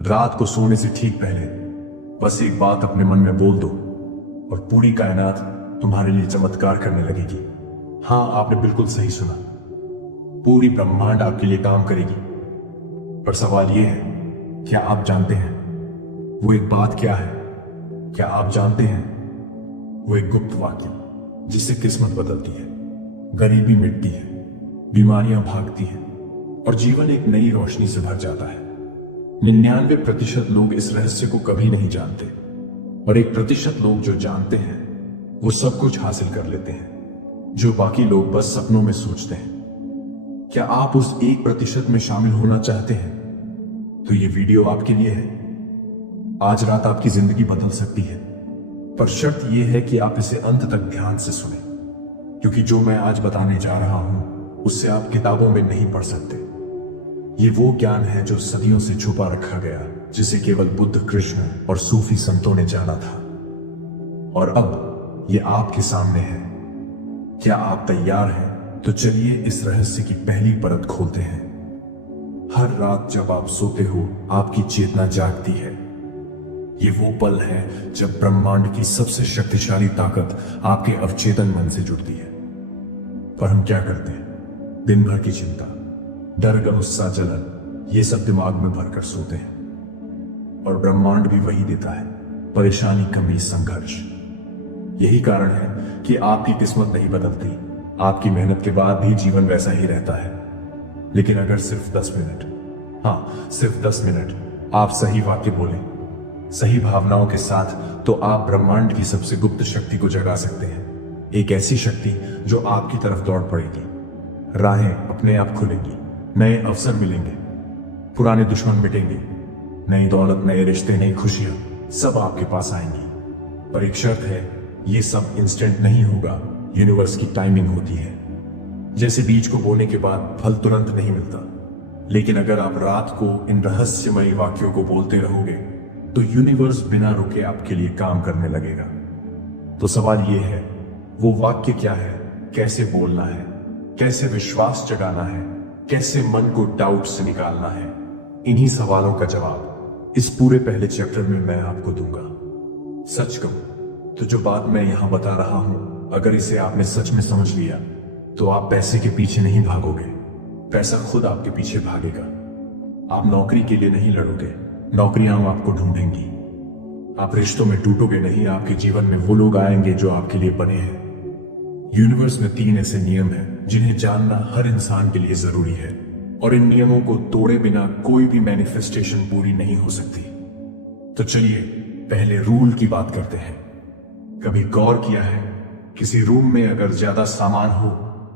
रात को सोने से ठीक पहले बस एक बात अपने मन में बोल दो और पूरी कायनात तुम्हारे लिए चमत्कार करने लगेगी। हाँ, आपने बिल्कुल सही सुना। पूरी ब्रह्मांड आपके लिए काम करेगी। पर सवाल यह है, क्या आप जानते हैं वो एक बात क्या है? क्या आप जानते हैं वो एक गुप्त वाक्य जिससे किस्मत बदलती है, गरीबी मिटती है, बीमारियां भागती हैं और जीवन एक नई रोशनी से भर जाता है। 99% लोग इस रहस्य को कभी नहीं जानते और 1% लोग जो जानते हैं वो सब कुछ हासिल कर लेते हैं जो बाकी लोग बस सपनों में सोचते हैं। क्या आप उस 1% में शामिल होना चाहते हैं? तो ये वीडियो आपके लिए है। आज रात आपकी जिंदगी बदल सकती है, पर शर्त यह है कि आप इसे अंत तक ध्यान से सुने, क्योंकि जो मैं आज बताने जा रहा हूं उससे आप किताबों में नहीं पढ़ सकते। ये वो ज्ञान है जो सदियों से छुपा रखा गया, जिसे केवल बुद्ध, कृष्ण और सूफी संतों ने जाना था, और अब ये आपके सामने है। क्या आप तैयार हैं? तो चलिए इस रहस्य की पहली परत खोलते हैं। हर रात जब आप सोते हो, आपकी चेतना जागती है। ये वो पल है जब ब्रह्मांड की सबसे शक्तिशाली ताकत आपके अवचेतन मन से जुड़ती है। पर हम क्या करते हैं? दिन भर की चिंता, डर, गुस्सा, जलन, ये सब दिमाग में भरकर सोते हैं। और ब्रह्मांड भी वही देता है, परेशानी, कमी, संघर्ष। यही कारण है कि आपकी किस्मत नहीं बदलती। आपकी मेहनत के बाद भी जीवन वैसा ही रहता है। लेकिन अगर सिर्फ 10 मिनट, हाँ सिर्फ 10 मिनट आप सही वाक्य बोलें, सही भावनाओं के साथ, तो आप ब्रह्मांड की सबसे गुप्त शक्ति को जगा सकते हैं। एक ऐसी शक्ति जो आपकी तरफ दौड़ पड़ेगी। राहें अपने आप खुलेंगी, नए अवसर मिलेंगे, पुराने दुश्मन मिटेंगे, नई दौलत, नए रिश्ते, नई खुशियां सब आपके पास आएंगी। पर एक शर्त है, ये सब इंस्टेंट नहीं होगा। यूनिवर्स की टाइमिंग होती है। जैसे बीज को बोने के बाद फल तुरंत नहीं मिलता, लेकिन अगर आप रात को इन रहस्यमयी वाक्यों को बोलते रहोगे तो यूनिवर्स बिना रुके आपके लिए काम करने लगेगा। तो सवाल यह है, वो वाक्य क्या है? कैसे बोलना है? कैसे विश्वास जगाना है? कैसे मन को डाउट से निकालना है? इन्हीं सवालों का जवाब इस पूरे पहले चैप्टर में मैं आपको दूंगा। सच कहूं तो जो बात मैं यहां बता रहा हूं, अगर इसे आपने सच में समझ लिया तो आप पैसे के पीछे नहीं भागोगे, पैसा खुद आपके पीछे भागेगा। आप नौकरी के लिए नहीं लड़ोगे, नौकरियां आपको ढूंढेंगी। आप रिश्तों में टूटोगे नहीं, आपके जीवन में वो लोग आएंगे जो आपके लिए बने हैं। यूनिवर्स में 3 ऐसे नियम हैं जिन्हें जानना हर इंसान के लिए जरूरी है, और इन नियमों को तोड़े बिना कोई भी मैनिफेस्टेशन पूरी नहीं हो सकती। तो चलिए पहले रूल की बात करते हैं। कभी गौर किया है, किसी रूम में अगर ज्यादा सामान हो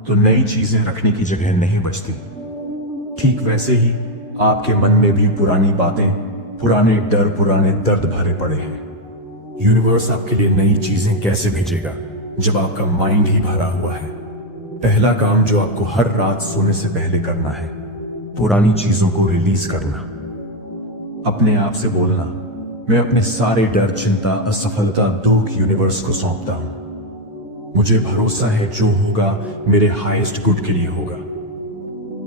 तो नई चीजें रखने की जगह नहीं बचती। ठीक वैसे ही आपके मन में भी पुरानी बातें, पुराने डर, पुराने दर्द भरे पड़े हैं। यूनिवर्स आपके लिए नई चीजें कैसे भेजेगा जब आपका माइंड ही भरा हुआ है? पहला काम जो आपको हर रात सोने से पहले करना है, पुरानी चीजों को रिलीज करना। अपने आप से बोलना, मैं अपने सारे डर, चिंता, असफलता, दुख यूनिवर्स को सौंपता हूं। मुझे भरोसा है जो होगा मेरे हाईएस्ट गुड के लिए होगा।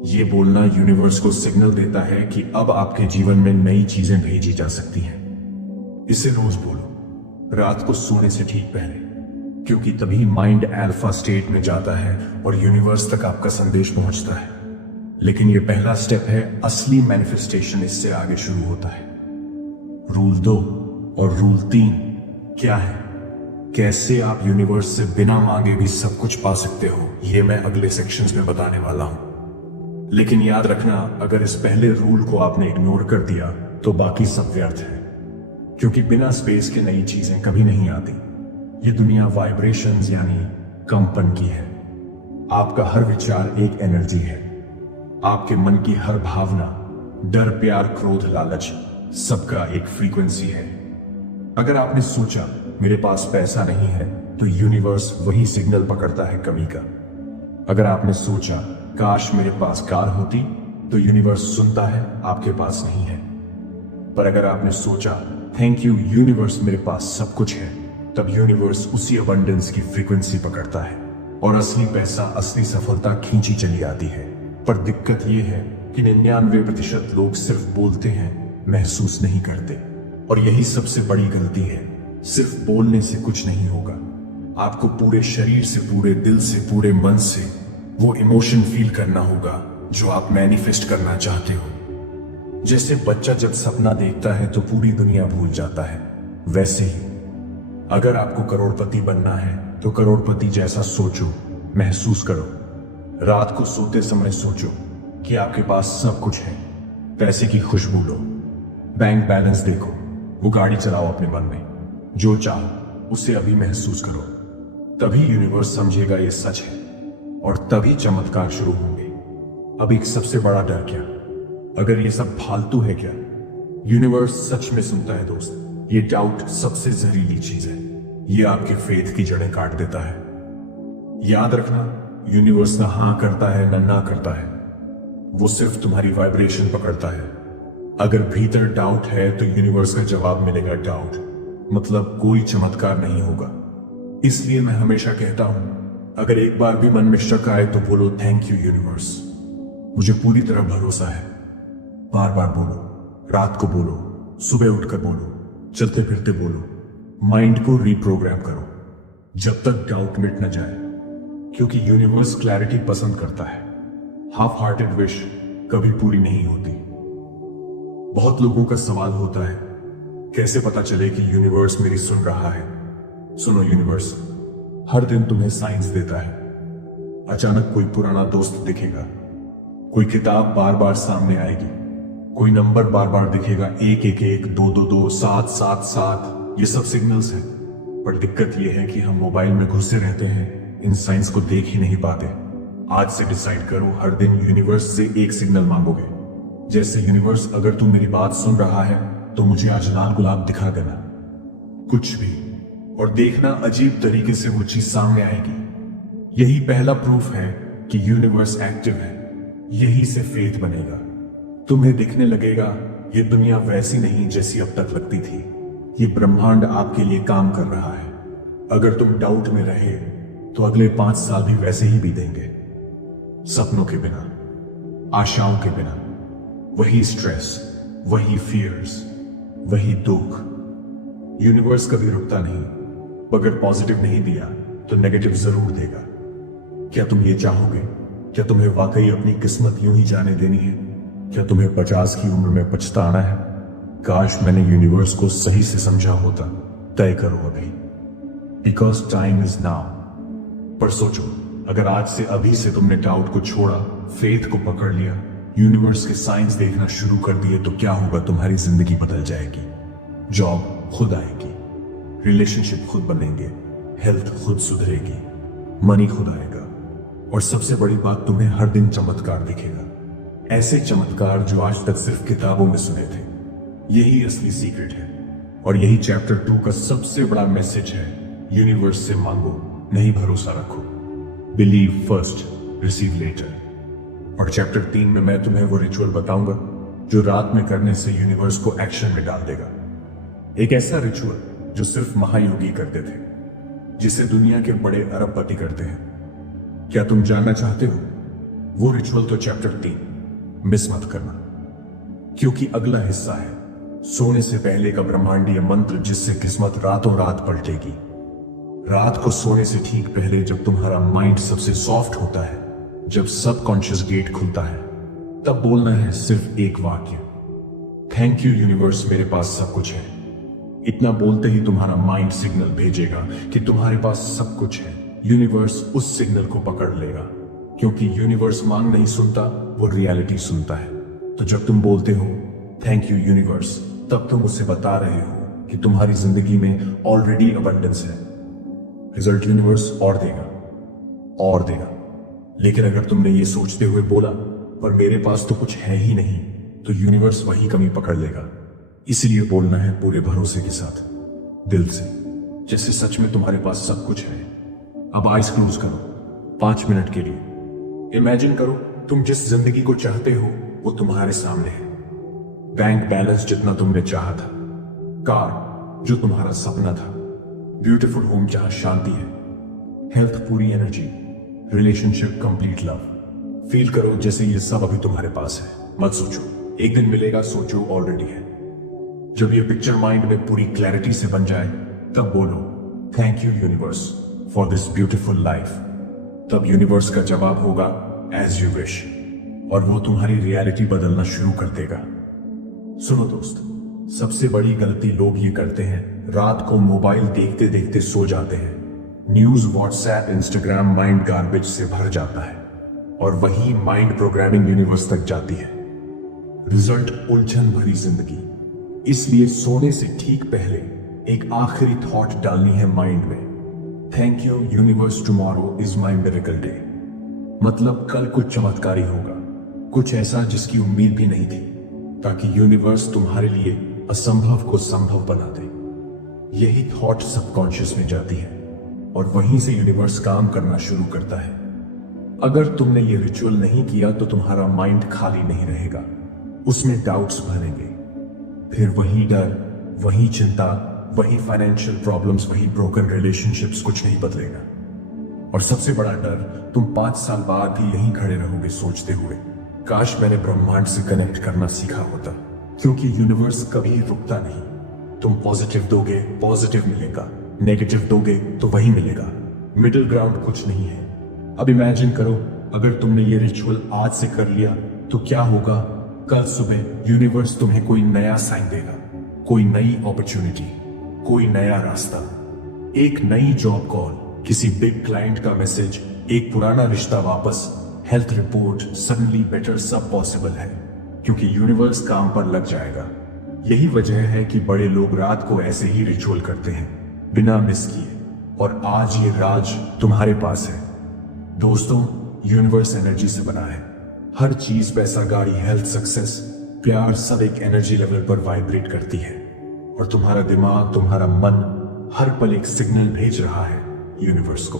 ये बोलना यूनिवर्स को सिग्नल देता है कि अब आपके जीवन में नई चीजें भेजी जा सकती हैं। इसे रोज बोलो, रात को सोने से ठीक पहले, क्योंकि तभी माइंड अल्फा स्टेट में जाता है और यूनिवर्स तक आपका संदेश पहुंचता है। लेकिन ये पहला स्टेप है, असली मैनिफेस्टेशन इससे आगे शुरू होता है। रूल 2 और रूल 3 क्या है? कैसे आप यूनिवर्स से बिना मांगे भी सब कुछ पा सकते हो, ये मैं अगले सेक्शंस में बताने वाला हूं। लेकिन याद रखना, अगर इस पहले रूल को आपने इग्नोर कर दिया तो बाकी सब व्यर्थ है, क्योंकि बिना स्पेस के नई चीजें कभी नहीं आती। ये दुनिया वाइब्रेशंस यानी कंपन की है। आपका हर विचार एक एनर्जी है। आपके मन की हर भावना, डर, प्यार, क्रोध, लालच, सबका एक फ्रीक्वेंसी है। अगर आपने सोचा मेरे पास पैसा नहीं है, तो यूनिवर्स वही सिग्नल पकड़ता है कमी का। अगर आपने सोचा काश मेरे पास कार होती, तो यूनिवर्स सुनता है आपके पास नहीं है। पर अगर आपने सोचा थैंक यू यूनिवर्स, मेरे पास सब कुछ है, तब यूनिवर्स उसी अबंडेंस की फ्रीक्वेंसी पकड़ता है और असली पैसा, असली सफलता खींची चली आती है। पर दिक्कत यह है कि 99% लोग सिर्फ बोलते हैं, महसूस नहीं करते। और यही सबसे बड़ी गलती है। सिर्फ बोलने से कुछ नहीं होगा, आपको पूरे शरीर से, पूरे दिल से, पूरे मन से वो इमोशन फील करना होगा जो आप मैनिफेस्ट करना चाहते हो। जैसे बच्चा जब सपना देखता है तो पूरी दुनिया भूल जाता है, वैसे ही अगर आपको करोड़पति बनना है तो करोड़पति जैसा सोचो, महसूस करो। रात को सोते समय सोचो कि आपके पास सब कुछ है, पैसे की खुशबू लो, बैंक बैलेंस देखो, वो गाड़ी चलाओ अपने मन में, जो चाहो उसे अभी महसूस करो। तभी यूनिवर्स समझेगा ये सच है और तभी चमत्कार शुरू होंगे। अब एक सबसे बड़ा डर क्या? अगर ये सब फालतू है क्या? यूनिवर्स सच में सुनता है दोस्त। ये डाउट सबसे जहरीली चीज है, ये आपके फेथ की जड़ें काट देता है। याद रखना, यूनिवर्स ना हाँ करता है ना ना करता है, वो सिर्फ तुम्हारी वाइब्रेशन पकड़ता है। अगर भीतर डाउट है तो यूनिवर्स का जवाब मिलेगा डाउट, मतलब कोई चमत्कार नहीं होगा। इसलिए मैं हमेशा कहता हूं, अगर एक बार भी मन में शक आए तो बोलो थैंक यू यूनिवर्स, मुझे पूरी तरह भरोसा है। बार बार बोलो, रात को बोलो, सुबह उठकर बोलो, चलते फिरते बोलो, माइंड को रीप्रोग्राम करो जब तक डाउट मिट न जाए, क्योंकि यूनिवर्स क्लैरिटी पसंद करता है। हाफ हार्टेड विश कभी पूरी नहीं होती। बहुत लोगों का सवाल होता है, कैसे पता चले कि यूनिवर्स मेरी सुन रहा है? सुनो, यूनिवर्स हर दिन तुम्हें साइंस देता है। अचानक कोई पुराना दोस्त दिखेगा, कोई किताब बार बार सामने आएगी, कोई नंबर बार बार दिखेगा, 111, 222, 777, ये सब सिग्नल्स हैं। पर दिक्कत यह है कि हम मोबाइल में घुसे रहते हैं, इन साइंस को देख ही नहीं पाते। आज से डिसाइड करो, हर दिन यूनिवर्स से एक सिग्नल मांगोगे। जैसे यूनिवर्स, अगर तू मेरी बात सुन रहा है तो मुझे आज लाल गुलाब दिखा देना, कुछ भी। और देखना, अजीब तरीके से वो चीज सामने आएगी। यही पहला प्रूफ है कि यूनिवर्स एक्टिव है। यही से फेथ बनेगा। तुम्हें दिखने लगेगा ये दुनिया वैसी नहीं जैसी अब तक लगती थी। ये ब्रह्मांड आपके लिए काम कर रहा है। अगर तुम डाउट में रहे तो अगले 5 साल भी वैसे ही बीतेंगे, सपनों के बिना, आशाओं के बिना। वही स्ट्रेस, वही फियर्स, वही दुख। यूनिवर्स कभी रुकता नहीं। अगर पॉजिटिव नहीं दिया तो नेगेटिव जरूर देगा। क्या तुम ये चाहोगे? क्या तुम्हें वाकई अपनी किस्मत यूं ही जाने देनी है? क्या तुम्हें 50 की उम्र में पछताना है? काश मैंने यूनिवर्स को सही से समझा होता। तय करो अभी, बिकॉज टाइम इज नाउ। पर सोचो, अगर आज से, अभी से तुमने डाउट को छोड़ा, फेथ को पकड़ लिया, यूनिवर्स के साइंस देखना शुरू कर दिए, तो क्या होगा? तुम्हारी जिंदगी बदल जाएगी। जॉब खुद आएगी, रिलेशनशिप खुद बनेंगे, हेल्थ खुद सुधरेगी, मनी खुद आएगा, और सबसे बड़ी बात, तुम्हें हर दिन चमत्कार दिखेगा। ऐसे चमत्कार जो आज तक सिर्फ किताबों में सुने थे। यही असली सीक्रेट है और यही चैप्टर 2 का सबसे बड़ा मैसेज है। यूनिवर्स से मांगो, नहीं भरोसा रखो। Believe first, receive later. और चैप्टर 3 में मैं तुम्हें वो रिचुअल बताऊंगा जो रात में करने से यूनिवर्स को एक्शन में डाल देगा। एक ऐसा रिचुअल जो सिर्फ महायोगी करते थे, जिसे दुनिया के बड़े अरबपति करते हैं। क्या तुम जानना चाहते हो? वो रिचुअल तो चैप्टर 3 मिस मत करना, क्योंकि अगला हिस्सा है सोने से पहले का ब्रह्मांडीय मंत्र, जिससे किस्मत रातों रात पलटेगी। रात को सोने से ठीक पहले, जब तुम्हारा माइंड सबसे सॉफ्ट होता है, जब सबकॉन्शियस गेट खुलता है, तब बोलना है सिर्फ एक वाक्य, थैंक यू यूनिवर्स, मेरे पास सब कुछ है। इतना बोलते ही तुम्हारा माइंड सिग्नल भेजेगा कि तुम्हारे पास सब कुछ है। यूनिवर्स उस सिग्नल को पकड़ लेगा, क्योंकि यूनिवर्स मांग नहीं सुनता, वो रियलिटी सुनता है। तो जब तुम बोलते हो थैंक यू यूनिवर्स, तब तुम उसे बता रहे हो कि तुम्हारी जिंदगी में ऑलरेडी अबंडेंस है। रिजल्ट यूनिवर्स और देगा। लेकिन अगर तुमने ये सोचते हुए बोला, पर मेरे पास तो कुछ है ही नहीं, तो यूनिवर्स वही कमी पकड़ लेगा। इसलिए बोलना है पूरे भरोसे के साथ, दिल से, जैसे सच में तुम्हारे पास सब कुछ है। अब आइज क्लोज करो 5 मिनट के लिए। इमेजिन करो तुम जिस जिंदगी को चाहते हो वो तुम्हारे सामने है। बैंक बैलेंस जितना तुमने चाहा था, कार जो तुम्हारा सपना था, ब्यूटीफुल होम जहां शांति है, हेल्थ, पूरी energy, relationship, complete love. Feel करो जैसे ये सब अभी तुम्हारे पास है। मत सोचो एक दिन मिलेगा, सोचो ऑलरेडी है। जब ये पिक्चर माइंड में पूरी क्लैरिटी से बन जाए तब बोलो thank you universe for this beautiful life. तब यूनिवर्स का जवाब होगा एज यू विश, और वो तुम्हारी रियलिटी बदलना शुरू कर देगा। सुनो दोस्त, सबसे बड़ी गलती लोग ये करते हैं, रात को मोबाइल देखते देखते सो जाते हैं। News, WhatsApp, Instagram mind garbage से भर जाता है और वही माइंड प्रोग्रामिंग यूनिवर्स तक जाती है। रिजल्ट उलझन भरी जिंदगी। इसलिए सोने से ठीक पहले एक आखिरी थॉट डालनी है माइंड में, thank you universe tomorrow is my miracle day. मतलब कल कुछ चमत्कारी होगा, कुछ ऐसा जिसकी उम्मीद भी नहीं थी, ताकि यूनिवर्स तुम्हारे लिए असंभव को संभव बना दे। यही थॉट सबकॉन्शियस में जाती है और वहीं से यूनिवर्स काम करना शुरू करता है। अगर तुमने ये रिचुअल नहीं किया तो तुम्हारा माइंड खाली नहीं रहेगा, उसमें डाउट्स भरेंगे, फिर वही डर, वही चिंता, वही फाइनेंशियल प्रॉब्लम्स, वही ब्रोकन रिलेशनशिप्स, कुछ नहीं बदलेगा। और सबसे बड़ा डर, तुम 5 साल बाद भी यहीं खड़े रहोगे सोचते हुए काश मैंने ब्रह्मांड से कनेक्ट करना सीखा होता। क्योंकि यूनिवर्स कभी रुकता नहीं। तुम पॉजिटिव दोगे, पॉजिटिव मिलेगा, नेगेटिव दोगे तो वही मिलेगा। मिडिल ग्राउंड कुछ नहीं है। अब इमेजिन करो, अगर तुमने ये रिचुअल आज से कर लिया तो क्या होगा? कल सुबह यूनिवर्स तुम्हें कोई नया साइन देगा, कोई नई अपॉर्चुनिटी, कोई नया रास्ता, एक नई जॉब कॉल, किसी बिग क्लाइंट का मैसेज, एक पुराना रिश्ता वापस, हेल्थ रिपोर्ट, सडनली बेटर, सब पॉसिबल है क्योंकि यूनिवर्स काम पर लग जाएगा। यही वजह है कि बड़े लोग रात को ऐसे ही रिचुअल करते हैं बिना मिस किए, और आज ये राज तुम्हारे पास है। दोस्तों, यूनिवर्स एनर्जी से बना है। हर चीज, पैसा, गाड़ी, हेल्थ, सक्सेस, प्यार, सब एक एनर्जी लेवल पर वाइब्रेट करती है और तुम्हारा दिमाग, तुम्हारा मन हर पल एक सिग्नल भेज रहा है यूनिवर्स को।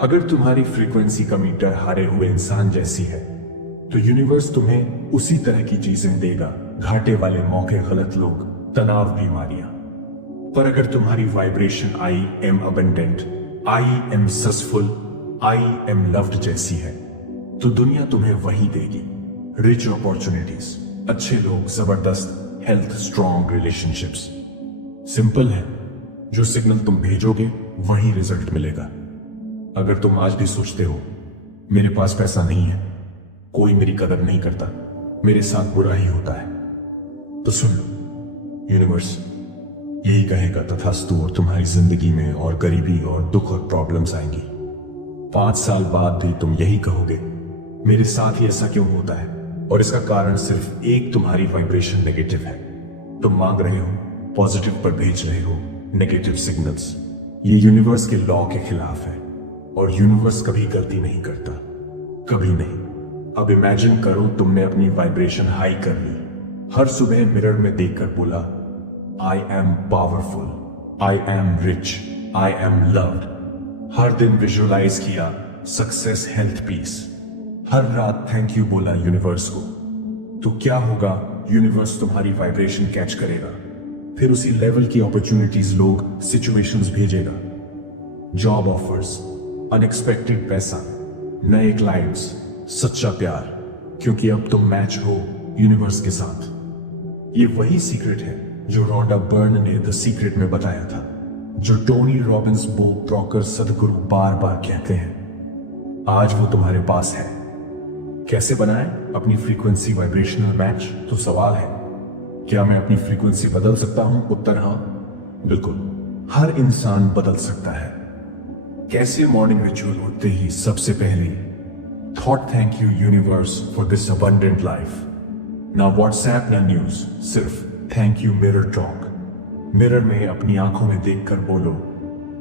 अगर तुम्हारी फ्रीक्वेंसी का मीटर हारे हुए इंसान जैसी है तो यूनिवर्स तुम्हें उसी तरह की चीजें देगा, घाटे वाले मौके, गलत लोग, तनाव, बीमारियां। पर अगर तुम्हारी vibration I am abundant, I am successful, I am loved जैसी है तो दुनिया तुम्हें वही देगी। रिच अपॉर्चुनिटीज, अच्छे लोग, जबरदस्त हेल्थ, स्ट्रॉन्ग रिलेशनशिप्स। सिंपल है, जो सिग्नल तुम भेजोगे वही रिजल्ट मिलेगा। अगर तुम आज भी सोचते हो मेरे पास पैसा नहीं है, कोई मेरी कदर नहीं करता, मेरे साथ बुरा ही होता है, तो सुन लो, यूनिवर्स यही कहेगा तथास्तु, और तुम्हारी जिंदगी में और गरीबी और दुख और प्रॉब्लम्स आएंगी। 5 साल बाद भी तुम यही कहोगे मेरे साथ ही ऐसा क्यों होता है, और इसका कारण सिर्फ एक, तुम्हारी वाइब्रेशन नेगेटिव है। तुम मांग रहे हो, पॉजिटिव पर भेज रहे हो नेगेटिव सिग्नल्स। ये यूनिवर्स के लॉ के खिलाफ है और यूनिवर्स कभी गलती नहीं करता, कभी नहीं। अब इमेजिन करो तुमने अपनी वाइब्रेशन हाई कर ली, हर सुबह मिरर में देखकर बोला I am powerful, I am rich, I am loved. हर दिन विजुअलाइज किया सक्सेस, हेल्थ, पीस। हर रात थैंक यू बोला यूनिवर्स को। तो क्या होगा? यूनिवर्स तुम्हारी वाइब्रेशन कैच करेगा, फिर उसी लेवल की अपॉर्चुनिटीज, लोग, सिचुएशंस भेजेगा। जॉब ऑफर्स, अनएक्सपेक्टेड पैसा, नए क्लाइंट्स, सच्चा प्यार, क्योंकि अब तुम मैच हो यूनिवर्स के साथ। ये वही सीक्रेट है जो रोंडा बर्न ने द सीक्रेट में बताया था, जो टोनी रॉबिन्स, बोब प्रॉकर, सदगुरु बार बार कहते हैं। आज वो तुम्हारे पास है। कैसे बनाएं अपनी फ्रीक्वेंसी वाइब्रेशनल मैच? तो सवाल है, क्या मैं अपनी फ्रीक्वेंसी बदल सकता हूं? उत्तर हाँ, बिल्कुल। हर इंसान बदल सकता है। कैसे? मॉर्निंग रिचुअल उठते ही सबसे पहले thought thank you universe for this abundant life. ना व्हाट्सएप, ना न्यूज, सिर्फ thank you mirror talk. Mirror में अपनी आंखों में देखकर बोलो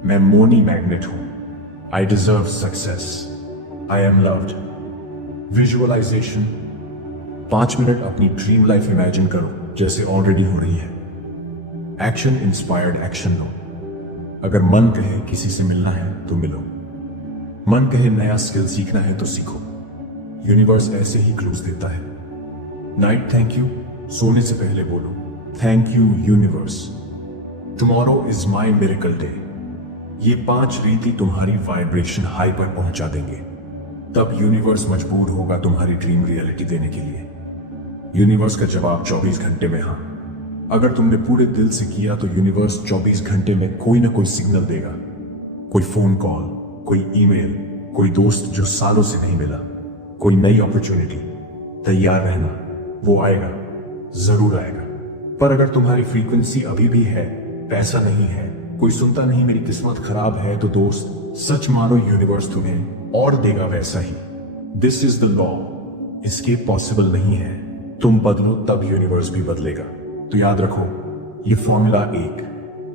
मैं मोनी मैग्नेट हूं, I deserve success, I am loved. Visualization, 5 minute अपनी ड्रीम लाइफ इमेजिन करो जैसे ऑलरेडी हो रही है। एक्शन इंस्पायर्ड एक्शन लो। अगर मन कहे किसी से मिलना है तो मिलो, मन कहे नया स्किल सीखना है तो सीखो। यूनिवर्स ऐसे ही क्लूज देता है। नाइट थैंक यू, सोने से पहले बोलो thank you universe, tomorrow is my miracle day. ये 5 रीति तुम्हारी वाइब्रेशन हाई पर पहुंचा देंगे। तब यूनिवर्स मजबूर होगा तुम्हारी ड्रीम रियलिटी देने के लिए। यूनिवर्स का जवाब 24 घंटे में हाँ। अगर तुमने पूरे दिल से किया तो यूनिवर्स 24 घंटे में कोई ना कोई सिग्नल देगा। कोई फोन कॉल, कोई ईमेल, कोई दोस्त जो सालों से नहीं मिला, कोई नई अपॉर्चुनिटी। तैयार रहना, वो आएगा, जरूर आएगा। पर अगर तुम्हारी फ्रीक्वेंसी अभी भी है, पैसा नहीं है, कोई सुनता नहीं, मेरी किस्मत खराब है, तो दोस्त सच मानो, यूनिवर्स तुम्हें और देगा वैसा ही। दिस इज द लॉ, इसके पॉसिबल नहीं है। तुम बदलो तब यूनिवर्स भी बदलेगा। तो याद रखो, ये फॉर्मूला एक,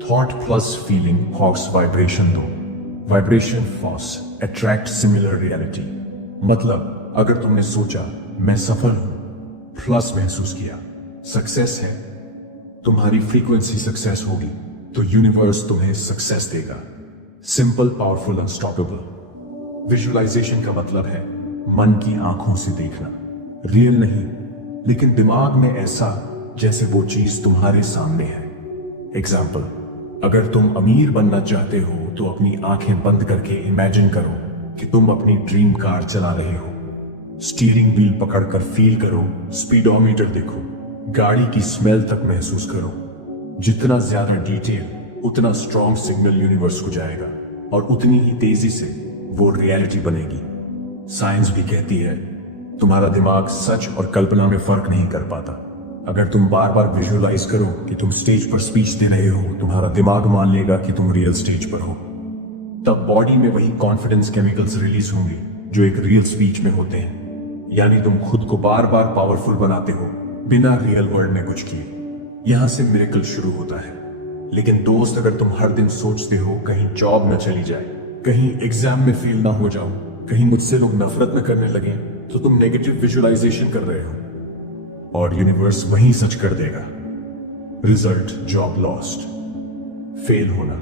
थॉट प्लस फीलिंग हॉक्स वाइब्रेशन दो। Vibration forces attract similar reality. मतलब अगर तुमने सोचा मैं सफल हूं, प्लस महसूस किया सक्सेस है, तुम्हारी फ्रीक्वेंसी सक्सेस होगी, तो यूनिवर्स तुम्हें सक्सेस देगा। Simple, powerful, unstoppable. विजुअलाइजेशन का मतलब है मन की आंखों से देखना, रियल नहीं, लेकिन दिमाग में ऐसा जैसे वो चीज तुम्हारे सामने है। एग्जाम्पल, अगर तुम अमीर बनना चाहते हो तो अपनी आंखें बंद करके इमेजिन करो कि तुम अपनी ड्रीम कार चला रहे हो। स्टीयरिंग व्हील पकड़कर फील करो, स्पीडोमीटर देखो, गाड़ी की स्मेल तक महसूस करो। जितना ज्यादा डिटेल, उतना स्ट्रॉन्ग सिग्नल यूनिवर्स को जाएगा और उतनी ही तेजी से वो रियलिटी बनेगी। साइंस भी कहती है तुम्हारा दिमाग सच और कल्पना में फर्क नहीं कर पाता। अगर तुम बार बार विजुअलाइज करो कि तुम स्टेज पर स्पीच दे रहे हो, तुम्हारा दिमाग मान लेगा कि तुम रियल स्टेज पर हो। तब बॉडी में वही कॉन्फिडेंस केमिकल्स रिलीज होंगे जो एक रियल स्पीच में होते हैं। यानी तुम खुद को बार बार पावरफुल बनाते हो बिना रियल वर्ल्ड में कुछ किए। यहां से मिरेकल शुरू होता है। लेकिन दोस्त, अगर तुम हर दिन सोचते हो कहीं जॉब न चली जाए, कहीं एग्जाम में फेल ना हो जाऊं, कहीं मुझसे लोग नफरत न करने लगे, तो तुम नेगेटिव विजुअलाइजेशन कर रहे हो और यूनिवर्स वही सच कर देगा। रिजल्ट, जॉब लॉस्ट, फेल होना,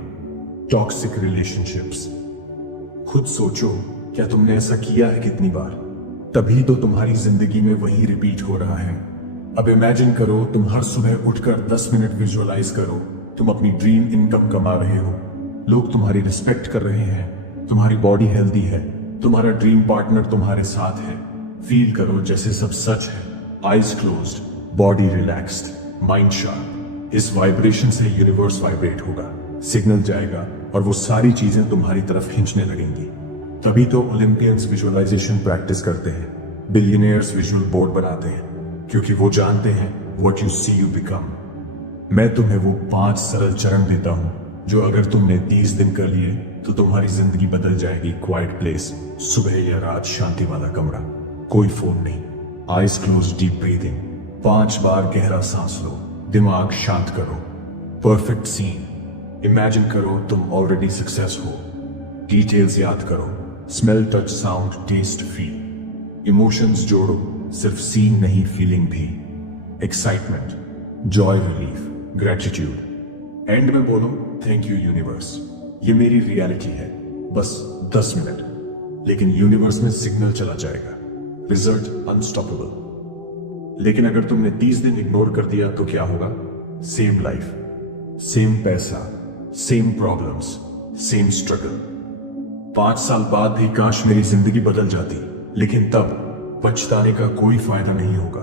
टॉक्सिक रिलेशनशिप्स। खुद सोचो, क्या तुमने ऐसा किया है कितनी बार? तभी तो तुम्हारी जिंदगी में वही रिपीट हो रहा है। अब इमेजिन करो, तुम हर सुबह उठकर 10 मिनट विजुअलाइज करो तुम अपनी ड्रीम इनकम कमा रहे हो, लोग तुम्हारी रिस्पेक्ट कर रहे हैं, तुम्हारी बॉडी हेल्दी है, तुम्हारा ड्रीम पार्टनर तुम्हारे साथ है। फील करो जैसे सब सच है। Eyes closed, body relaxed, mind sharp. इस वाइब्रेशन से यूनिवर्स वाइब्रेट होगा, सिग्नल जाएगा और वो सारी चीजें तुम्हारी तरफ खींचने लगेंगी। तभी तो ओलंपियंस विजुअलाइजेशन प्रैक्टिस करते हैं, बिलियनियर्स विजुअल बोर्ड बनाते हैं, क्योंकि वो जानते हैं what you see you become. मैं तुम्हें वो 5 सरल चरण देता हूं जो अगर तुमने 30 दिन कर लिए तो तुम्हारी जिंदगी बदल जाएगी। क्वाइट प्लेस, सुबह या रात शांति वाला कमरा, कोई फोन नहीं, आईज क्लोज, डीप ब्रीदिंग, 5 बार गहरा सांस लो, दिमाग शांत करो। परफेक्ट सीन, इमेजिन करो तुम ऑलरेडी सक्सेस हो, डिटेल्स याद करो, smell, touch, sound, taste, feel. Emotions जोड़ो, सिर्फ सीन नहीं, फीलिंग भी। Excitement, joy, relief, gratitude. End में बोलो थैंक यू यूनिवर्स, ये मेरी रियलिटी है। बस 10 मिनट, लेकिन यूनिवर्स में सिग्नल चला जाएगा, रिजल्ट अनस्टॉपेबल। लेकिन अगर तुमने 30 दिन इग्नोर कर दिया तो क्या होगा? सेम लाइफ, सेम पैसा, सेम प्रॉब्लम्स, सेम स्ट्रगल। 5 साल बाद भी काश मेरी जिंदगी बदल जाती, लेकिन तब पछताने का कोई फायदा नहीं होगा,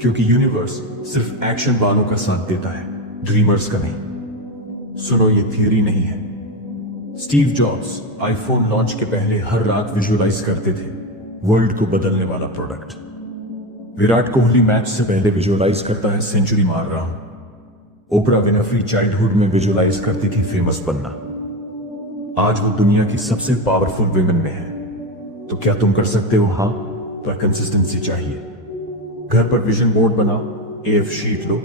क्योंकि यूनिवर्स सिर्फ एक्शन वालों का साथ देता है, ड्रीमर्स का नहीं। सुनो, ये थियरी नहीं है। स्टीव जॉब्स आईफोन लॉन्च के पहले हर रात विजुअलाइज करते थे वर्ल्ड को बदलने वाला प्रोडक्ट। विराट कोहली मैच से पहले विजुअलाइज करता है सेंचुरी मार रहा हूं। ओपरा विनफ्री चाइल्डहुड में विजुअलाइज करती थी फेमस बनना। आज वो दुनिया की सबसे पावरफुल विमेन में है। तो क्या तुम कर सकते हो? हाँ, पर कंसिस्टेंसी चाहिए। घर पर विजन बोर्ड बनाओ, AF शीट लो,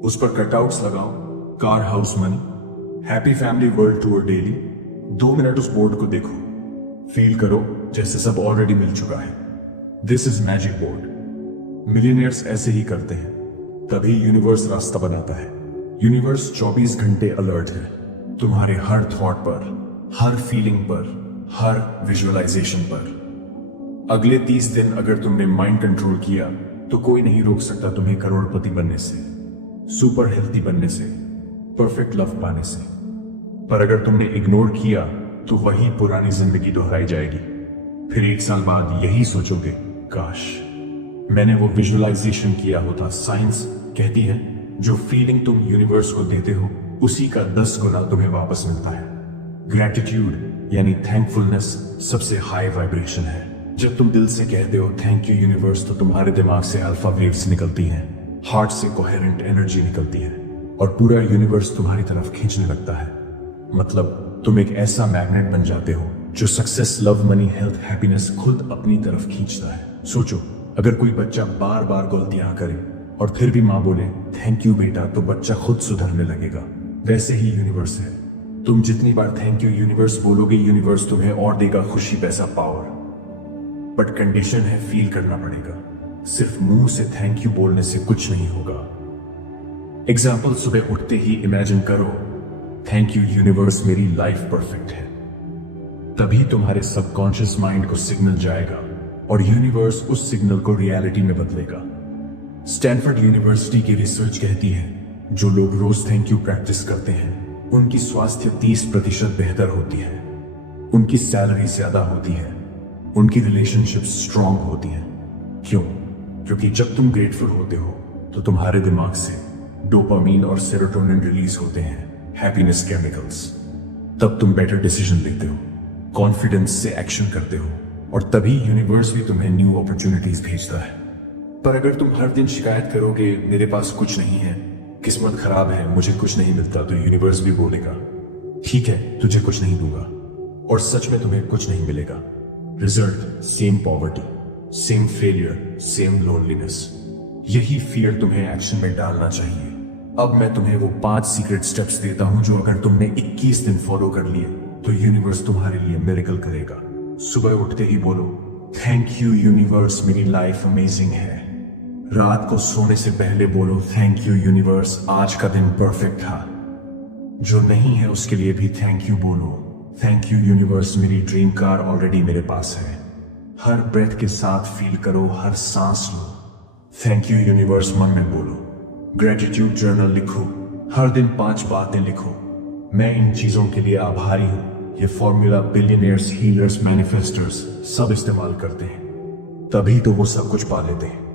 उस पर कटआउट्स लगाओ, car, house, money, happy family, world tour daily. 2 minute उस बोर्ड को देखो, फील करो जैसे सब ऑलरेडी मिल चुका है। This is magic board. Millionaires ऐसे ही करते हैं, तभी यूनिवर्स रास्ता बनाता है। यूनिवर्स 24 घंटे अलर्ट है, तुम्हारे हर थॉट पर, हर फीलिंग पर, हर विजुअलाइजेशन पर। अगले 30 दिन अगर तुमने माइंड कंट्रोल किया तो कोई नहीं रोक सकता तुम्हें करोड़पति बनने से, सुपर हेल्थी बनने से, परफेक्ट लव पाने से। पर अगर तुमने इग्नोर किया तो वही पुरानी जिंदगी दोहराई जाएगी। फिर 1 साल बाद यही सोचोगे, काश मैंने वो विजुअलाइजेशन किया होता। साइंस कहती है जो फीलिंग तुम यूनिवर्स को देते हो उसी का 10 गुना तुम्हें वापस मिलता है। ग्रैटिट्यूड यानी थैंकफुलनेस सबसे हाई वाइब्रेशन है। जब तुम दिल से कहते हो थैंक यू यूनिवर्स, तो तुम्हारे दिमाग से अल्फा वेव्स निकलती हैं, हार्ट से कोहेरेंट एनर्जी निकलती है और पूरा यूनिवर्स तुम्हारी तरफ खींचने लगता है। मतलब तुम एक ऐसा मैग्नेट बन जाते हो जो success, love, money, health, happiness खुद अपनी तरफ खींचता है। सोचो, अगर कोई बच्चा बार बार गलतियां करे और फिर भी माँ बोले थैंक यू बेटा, तो बच्चा खुद सुधरने लगेगा। वैसे ही यूनिवर्स है। तुम जितनी बार थैंक यू यूनिवर्स बोलोगे, यूनिवर्स तुम्हें और देगा खुशी, पैसा, पावर। बट कंडीशन है, फील करना पड़ेगा। सिर्फ मुंह से थैंक यू बोलने से कुछ नहीं होगा। एग्जाम्पल, सुबह उठते ही इमेजिन करो थैंक यू यूनिवर्स, मेरी लाइफ परफेक्ट है। तभी तुम्हारे सबकॉन्शियस माइंड को सिग्नल जाएगा और यूनिवर्स उस सिग्नल को रियलिटी में बदलेगा। स्टैनफोर्ड यूनिवर्सिटी की रिसर्च कहती है जो लोग रोज थैंक यू प्रैक्टिस करते हैं उनकी स्वास्थ्य 30% बेहतर होती है, उनकी सैलरी ज्यादा होती है, उनकी रिलेशनशिप स्ट्रांग होती है। क्यों? क्योंकि जब तुम ग्रेटफुल होते हो तो तुम्हारे दिमाग से डोपामीन और सेरोटोनिन रिलीज होते हैं, हैप्पीनेस केमिकल्स। तब तुम बेटर डिसीजन लेते हो, कॉन्फिडेंस से एक्शन करते हो और तभी यूनिवर्स भी तुम्हें न्यू अपॉर्चुनिटीज भेजता है। पर अगर तुम हर दिन शिकायत करोगे मेरे पास कुछ नहीं है, किस्मत खराब है, मुझे कुछ नहीं मिलता, तो यूनिवर्स भी बोलेगा ठीक है, तुझे कुछ नहीं दूंगा, और सच में तुम्हें कुछ नहीं मिलेगा। Result same poverty, same failure, same loneliness. यही फियर तुम्हें एक्शन में डालना चाहिए। अब मैं तुम्हें वो 5 सीक्रेट स्टेप्स देता हूं जो अगर तुमने 21 दिन फॉलो कर लिए तो यूनिवर्स तुम्हारे लिए मिरेकल करेगा। सुबह उठते ही बोलो थैंक यू यूनिवर्स, मेरी लाइफ अमेजिंग है। रात को सोने से पहले बोलो थैंक यू यूनिवर्स, आज का दिन परफेक्ट था। जो नहीं है उसके लिए भी थैंक यू बोलो, थैंक यू यूनिवर्स, मेरी ड्रीम कार ऑलरेडी मेरे पास है। हर ब्रेथ के साथ फील करो, हर सांस लो थैंक यू यूनिवर्स, मन में बोलो। ग्रेटिट्यूड जर्नल लिखो, हर दिन 5 बातें लिखो, मैं इन चीजों के लिए आभारी हूं। ये फॉर्मूला बिलियनियर्स, हीलर्स, मैनिफेस्टर्स सब इस्तेमाल करते हैं, तभी तो वो सब कुछ पा लेते हैं।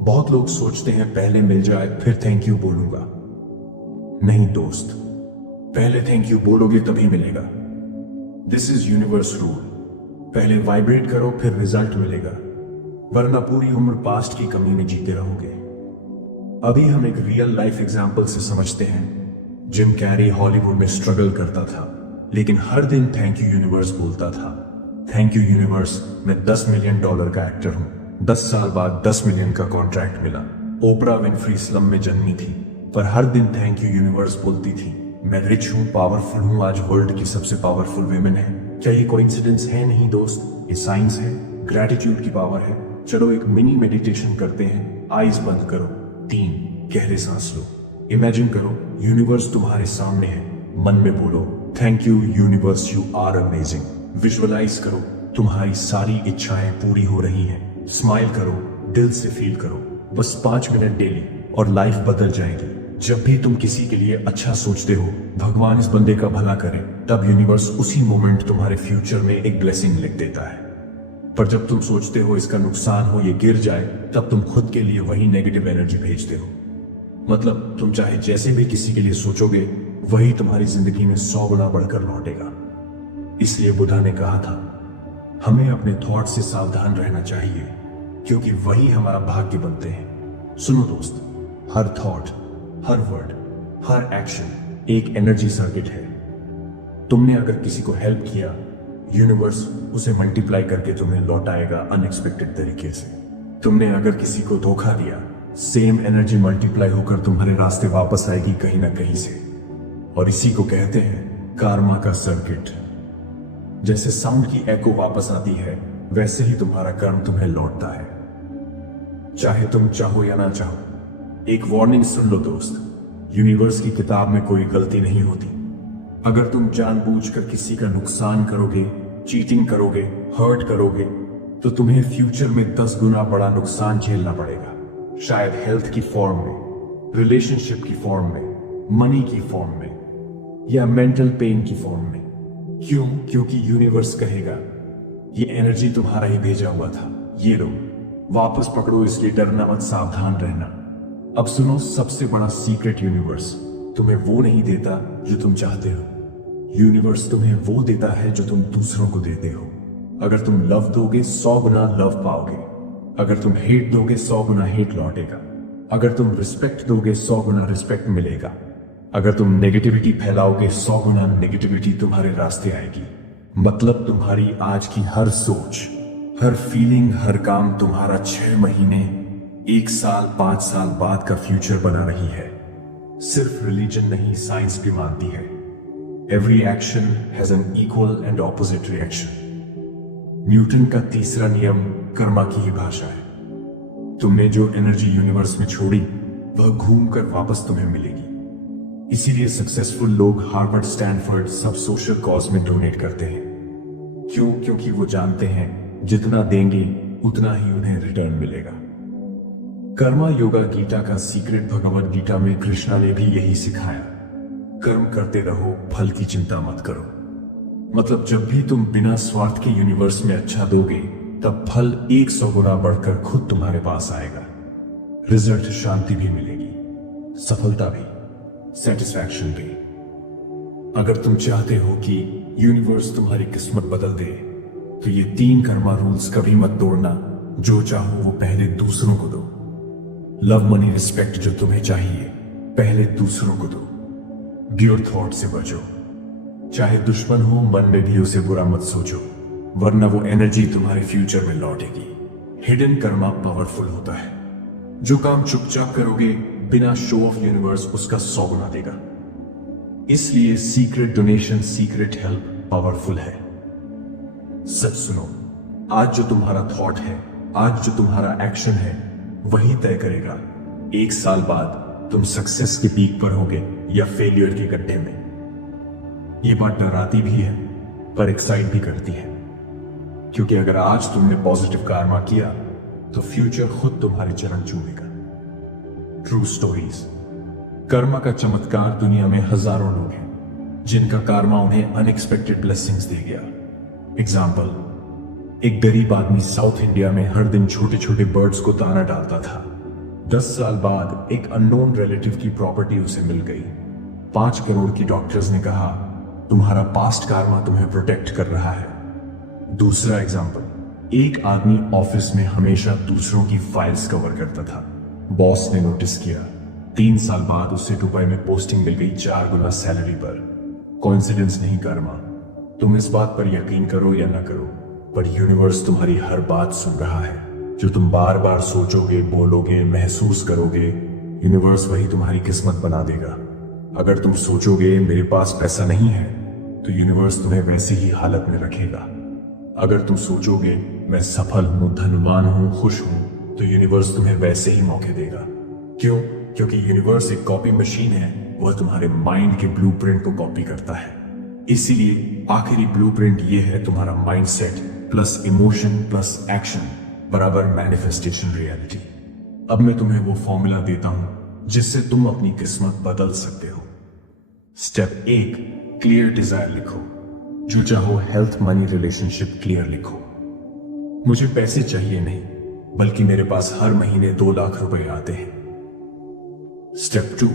बहुत लोग सोचते हैं पहले मिल जाए फिर थैंक यू बोलूंगा। नहीं दोस्त, पहले थैंक यू बोलोगे तभी मिलेगा। दिस इज यूनिवर्स रूल, पहले वाइब्रेट करो फिर रिजल्ट मिलेगा, वरना पूरी उम्र पास्ट की कमी में जीते रहोगे। अभी हम एक रियल लाइफ एग्जाम्पल से समझते हैं। जिम कैरी हॉलीवुड में स्ट्रगल करता था, लेकिन हर दिन थैंक यू यूनिवर्स बोलता था। थैंक यू यूनिवर्स, मैं $10 मिलियन का एक्टर हूं। 10 साल बाद 10 मिलियन का कॉन्ट्रैक्ट मिला। ओपरा विनफ्री स्लम में जन्मी थी, पर हर दिन थैंक यू यूनिवर्स बोलती थी। मैं रिच हूं, पावरफुल हूं, आज वर्ल्ड की सबसे पावरफुल विमेन है। क्या ये कोइंसिडेंस है? नहीं दोस्त, ये साइंस है, ग्रैटिट्यूड की पावर है। चलो एक मिनी मेडिटेशन करते हैं। आईज बंद करो, 3 गहरे सांस लो, इमेजिन करो यूनिवर्स तुम्हारे सामने है, मन में बोलो thank you universe, you are amazing. Visualise करो तुम्हारी सारी इच्छाएं पूरी हो रही हैं। स्माइल करो, दिल से फील करो, बस 5 मिनट डेली और लाइफ बदल जाएगी। जब भी तुम किसी के लिए अच्छा सोचते हो, भगवान इस बंदे का भला करे, तब यूनिवर्स उसी मोमेंट तुम्हारे फ्यूचर में एक ब्लेसिंग लिख देता है। पर जब तुम सोचते हो इसका नुकसान हो, ये गिर जाए, तब तुम खुद के लिए वही नेगेटिव एनर्जी भेजते हो। मतलब तुम चाहे जैसे भी किसी के लिए सोचोगे, वही तुम्हारी जिंदगी में 100 गुना बढ़कर लौटेगा। इसलिए बुद्धा ने कहा था हमें अपने थॉट से सावधान रहना चाहिए, क्योंकि वही हमारा भाग्य बनते हैं। सुनो दोस्त, हर थॉट, हर वर्ड, हर एक्शन एक एनर्जी सर्किट है। तुमने अगर किसी को हेल्प किया, यूनिवर्स उसे मल्टीप्लाई करके तुम्हें लौटाएगा अनएक्सपेक्टेड तरीके से। तुमने अगर किसी को धोखा दिया, सेम एनर्जी मल्टीप्लाई होकर तुम्हारे रास्ते वापस आएगी कहीं ना कहीं से। और इसी को कहते हैं कार्मा का सर्किट। जैसे साउंड की एको वापस आती है, वैसे ही तुम्हारा कर्म तुम्हें लौटता है, चाहे तुम चाहो या ना चाहो। एक वार्निंग सुन लो दोस्त, यूनिवर्स की किताब में कोई गलती नहीं होती। अगर तुम जानबूझकर किसी का नुकसान करोगे, चीटिंग करोगे, हर्ट करोगे, तो तुम्हें फ्यूचर में 10 गुना बड़ा नुकसान झेलना पड़ेगा। शायद हेल्थ की फॉर्म में, रिलेशनशिप की फॉर्म में, मनी की फॉर्म में, या मेंटल पेन की फॉर्म में। क्यों? क्योंकि यूनिवर्स कहेगा ये एनर्जी तुम्हारा ही भेजा हुआ था, ये लो, वापस पकड़ो, इसलिए डरना मत, सावधान रहना। अब सुनो सबसे बड़ा सीक्रेट। यूनिवर्स तुम्हें वो नहीं देता जो तुम चाहते हो, यूनिवर्स तुम्हें वो देता है जो तुम दूसरों को देते हो। अगर तुम लव दोगे 100 गुना लव पाओगे, अगर तुम हेट दोगे 100 गुना हेट लौटेगा, अगर तुम रिस्पेक्ट दोगे 100 गुना रिस्पेक्ट मिलेगा, अगर तुम नेगेटिविटी फैलाओगे 100 गुना नेगेटिविटी तुम्हारे रास्ते आएगी। मतलब तुम्हारी आज की हर सोच, हर फीलिंग, हर काम तुम्हारा 6 महीने, 1 साल, 5 साल बाद का फ्यूचर बना रही है। सिर्फ रिलीजन नहीं, साइंस भी मानती है every action has an equal and opposite reaction. Newton का तीसरा नियम कर्मा की ही भाषा है। तुमने जो एनर्जी यूनिवर्स में छोड़ी वह घूमकर वापस तुम्हें मिलेगी। इसीलिए सक्सेसफुल लोग हार्वर्ड, स्टैनफोर्ड सब सोशल कॉज में डोनेट करते हैं। क्यों? क्योंकि वो जानते हैं जितना देंगे उतना ही उन्हें रिटर्न मिलेगा। कर्मा योगा गीता का सीक्रेट भगवद गीता में कृष्णा ने भी यही सिखाया, कर्म करते रहो, फल की चिंता मत करो। मतलब जब भी तुम बिना स्वार्थ के यूनिवर्स में अच्छा दोगे तब फल 100 गुना बढ़कर खुद तुम्हारे पास आएगा। रिजल्ट, शांति भी मिलेगी, सफलता भी, सेटिस्फैक्शन भी। अगर तुम चाहते हो कि यूनिवर्स तुम्हारी किस्मत बदल दे तो ये 3 कर्मा रूल्स कभी मत तोड़ना। जो चाहो वो पहले दूसरों को दो। लव, मनी, रिस्पेक्ट जो तुम्हें चाहिए पहले दूसरों को दो। गियर थॉट से बचो, चाहे दुश्मन हो मन में भी उसे बुरा मत सोचो, वरना वो एनर्जी तुम्हारे फ्यूचर में लौटेगी। हिडन कर्मा पावरफुल होता है। जो काम चुपचाप करोगे बिना शो ऑफ, यूनिवर्स उसका 100 गुना देगा। इसलिए secret donation, secret help powerful है। सच सुनो, आज जो तुम्हारा थॉट है, आज जो तुम्हारा एक्शन है, वही तय करेगा 1 साल बाद तुम सक्सेस के पीक पर होगे या फेलियर के गड्ढे में। ये बात डराती भी है पर एक्साइट भी करती है, क्योंकि अगर आज तुमने पॉजिटिव कर्मा किया तो फ्यूचर खुद तुम्हारे चरण चूमेगा। True stories. कर्मा का चमत्कार। दुनिया में हजारों लोग हैं जिनका कर्मा उन्हें अनएक्सपेक्टेड ब्लेसिंग्स दे गया। एग्जाम्पल, एक गरीब आदमी साउथ इंडिया में हर दिन छोटे छोटे बर्ड्स को दाना डालता था। 10 साल बाद एक अननोन रिलेटिव की प्रॉपर्टी उसे मिल गई। 5 करोड़ की। डॉक्टर्स ने कहा तुम्हारा पास्ट कर्मा तुम्हें प्रोटेक्ट कर रहा है। दूसरा एग्जाम्पल, एक आदमी ऑफिस में हमेशा दूसरों की फाइल्स कवर करता था। बॉस ने नोटिस किया। 3 साल बाद उसे दुबई में पोस्टिंग मिल गई 4 गुना सैलरी पर। कोइंसिडेंस नहीं, कर्मा। तुम इस बात पर यकीन करो या ना करो, पर यूनिवर्स तुम्हारी हर बात सुन रहा है। जो तुम बार बार सोचोगे, बोलोगे, महसूस करोगे, यूनिवर्स वही तुम्हारी किस्मत बना देगा। अगर तुम सोचोगे मेरे पास पैसा नहीं है तो यूनिवर्स तुम्हें वैसी ही हालत में रखेगा। अगर तुम सोचोगे मैं सफल हूं, धनवान हूं, खुश हूं, तो यूनिवर्स तुम्हें वैसे ही मौके देगा। क्यों? क्योंकि यूनिवर्स एक कॉपी मशीन है, वह तुम्हारे माइंड के ब्लूप्रिंट को कॉपी करता है। इसीलिए आखिरी ब्लूप्रिंट ये है, तुम्हारा mindset plus emotion plus action बराबर मैनिफेस्टेशन रियलिटी। अब मैं तुम्हें वो फॉर्मूला देता हूं जिससे तुम अपनी किस्मत बदल सकते हो। स्टेप 1, क्लियर डिजायर लिखो। जो चाहो, हेल्थ, मनी, रिलेशनशिप क्लियर लिखो। मुझे पैसे चाहिए नहीं, बल्कि मेरे पास हर महीने 2 लाख रुपए आते हैं। Step 2,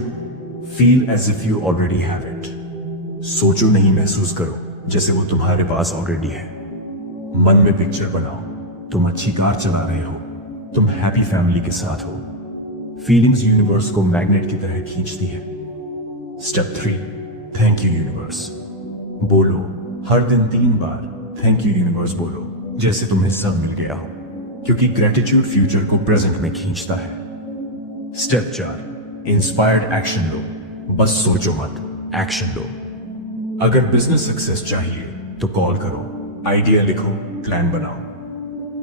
feel as if you already have it. सोचो नहीं, महसूस करो जैसे वो तुम्हारे पास ऑलरेडी है। मन में पिक्चर बनाओ, तुम अच्छी कार चला रहे हो, तुम हैप्पी फैमिली के साथ हो। फीलिंग्स यूनिवर्स को मैग्नेट की तरह खींचती है। Step 3, thank you universe. बोलो हर दिन 3 बार थैंक यू यूनिवर्स बोलो, जैसे तुम्हें सब मिल गया हो, क्योंकि ग्रेटिट्यूड फ्यूचर को प्रेजेंट में खींचता है। स्टेप 4, इंस्पायर्ड एक्शन लो। बस सोचो मत, एक्शन लो। अगर बिजनेस सक्सेस चाहिए तो कॉल करो, आइडिया लिखो, प्लान बनाओ।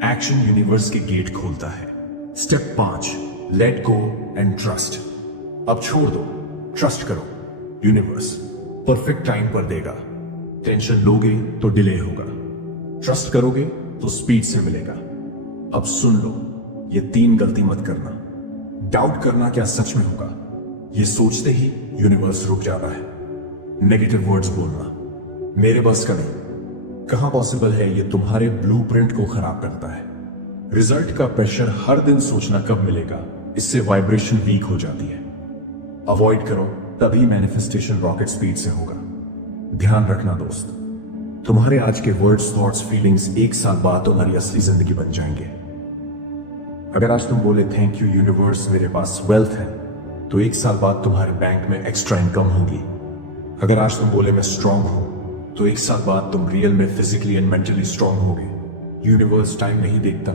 एक्शन यूनिवर्स के गेट खोलता है। Step 5, let go and trust. अब छोड़ दो, ट्रस्ट करो। यूनिवर्स परफेक्ट टाइम पर देगा। टेंशन लोगे तो डिले होगा, ट्रस्ट करोगे तो स्पीड से मिलेगा। अब सुन लो, ये 3 गलती मत करना। डाउट करना क्या सच में होगा, ये सोचते ही यूनिवर्स रुक जाता है। नेगेटिव वर्ड्स बोलना, मेरे बस का नहीं, कहां पॉसिबल है, ये तुम्हारे ब्लूप्रिंट को खराब करता है। रिजल्ट का प्रेशर, हर दिन सोचना कब मिलेगा, इससे वाइब्रेशन वीक हो जाती है। अवॉइड करो, तभी मैनिफेस्टेशन रॉकेट स्पीड से होगा। ध्यान रखना दोस्त, तुम्हारे आज के वर्ड्स, थॉट्स, फीलिंग्स 1 साल बाद तुम्हारी असली जिंदगी बन जाएंगे। अगर आज तुम बोले थैंक यू यूनिवर्स, मेरे पास वेल्थ है, तो 1 साल बाद तुम्हारे बैंक में एक्स्ट्रा इनकम होगी। अगर आज तुम बोले मैं स्ट्रांग हूं, तो 1 साल बाद तुम रियल में फिजिकली एंड मेंटली स्ट्रांग होगे। यूनिवर्स टाइम नहीं देखता,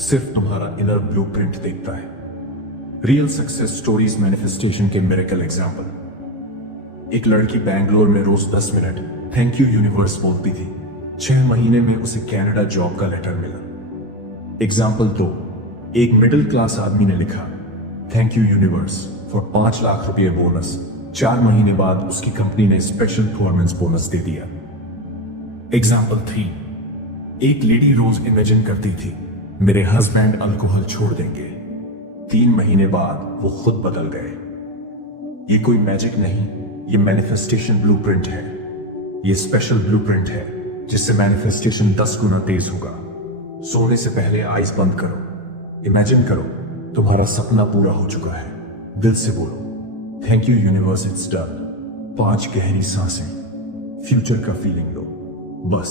सिर्फ तुम्हारा इनर ब्लूप्रिंट देखता है। रियल सक्सेस स्टोरीज मैनिफेस्टेशन के मिरेकल एग्जाम्पल। एक लड़की बैंगलोर में रोज 10 मिनट थैंक यू यूनिवर्स बोलती थी। 6 महीने में उसे कनाडा जॉब का लेटर मिला। एग्जाम्पल 2, एक मिडिल क्लास आदमी ने लिखा thank you universe for 5 lakh रुपए बोनस। 4 महीने बाद उसकी कंपनी ने स्पेशल परफॉर्मेंस बोनस दे दिया। एग्जाम्पल 3, एक लेडी रोज इमेजिन करती थी मेरे हस्बैंड अल्कोहल छोड़ देंगे। 3 महीने बाद वो खुद बदल गए। ये कोई मैजिक नहीं, ये मैनिफेस्टेशन ब्लूप्रिंट है। ये स्पेशल ब्लूप्रिंट है जिससे मैनिफेस्टेशन 10 गुना तेज होगा। सोने से पहले आइज बंद करो, इमेजिन करो तुम्हारा सपना पूरा हो चुका है। दिल से बोलो thank you universe, it's done. 5 गहरी सांसें, फ्यूचर का फीलिंग लो। बस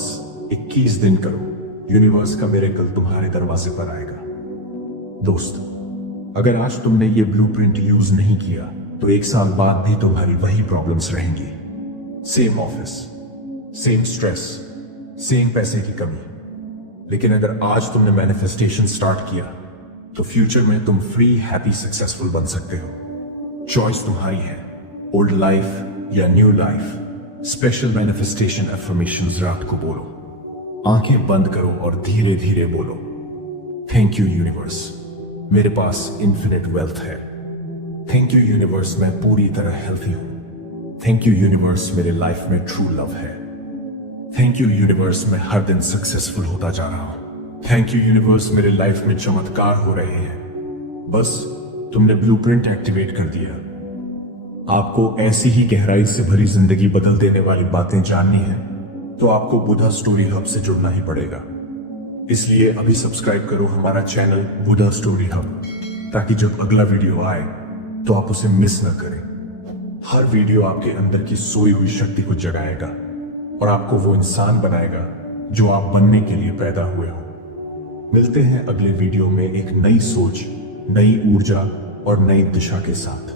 21 दिन करो, यूनिवर्स का मिरेकल तुम्हारे दरवाजे पर आएगा। दोस्त, अगर आज तुमने ये ब्लूप्रिंट यूज नहीं किया तो 1 साल बाद भी तुम्हारी वही प्रॉब्लम्स रहेंगी। Same office, same stress, same पैसे की कमी। लेकिन अगर आज तुमने मैनिफेस्टेशन स्टार्ट किया तो फ्यूचर में तुम फ्री, हैप्पी, सक्सेसफुल बन सकते हो। चॉइस तुम्हारी है, ओल्ड लाइफ या new life. Special manifestation affirmations रात को बोलो, आंखें बंद करो और धीरे धीरे बोलो थैंक यू यूनिवर्स, मेरे पास इन्फिनिट वेल्थ है। थैंक यू यूनिवर्स, मैं पूरी तरह हेल्थी हूं। थैंक यू यूनिवर्स, मेरे लाइफ में ट्रू लव है। थैंक यू यूनिवर्स, मैं हर दिन सक्सेसफुल होता जा रहा हूं। थैंक यू यूनिवर्स, मेरे लाइफ में चमत्कार हो रहे हैं। बस तुमने ब्लूप्रिंट एक्टिवेट कर दिया। आपको ऐसी ही गहराई से भरी जिंदगी बदल देने वाली बातें जाननी है तो आपको बुधा स्टोरी हब से जुड़ना ही पड़ेगा। इसलिए अभी सब्सक्राइब करो हमारा चैनल बुधा स्टोरी हब, ताकि जब अगला वीडियो आए तो आप उसे मिस न करें। हर वीडियो आपके अंदर की सोई हुई शक्ति को जगाएगा और आपको वो इंसान बनाएगा जो आप बनने के लिए पैदा हुए हो। मिलते हैं अगले वीडियो में एक नई सोच, नई ऊर्जा और नई दिशा के साथ।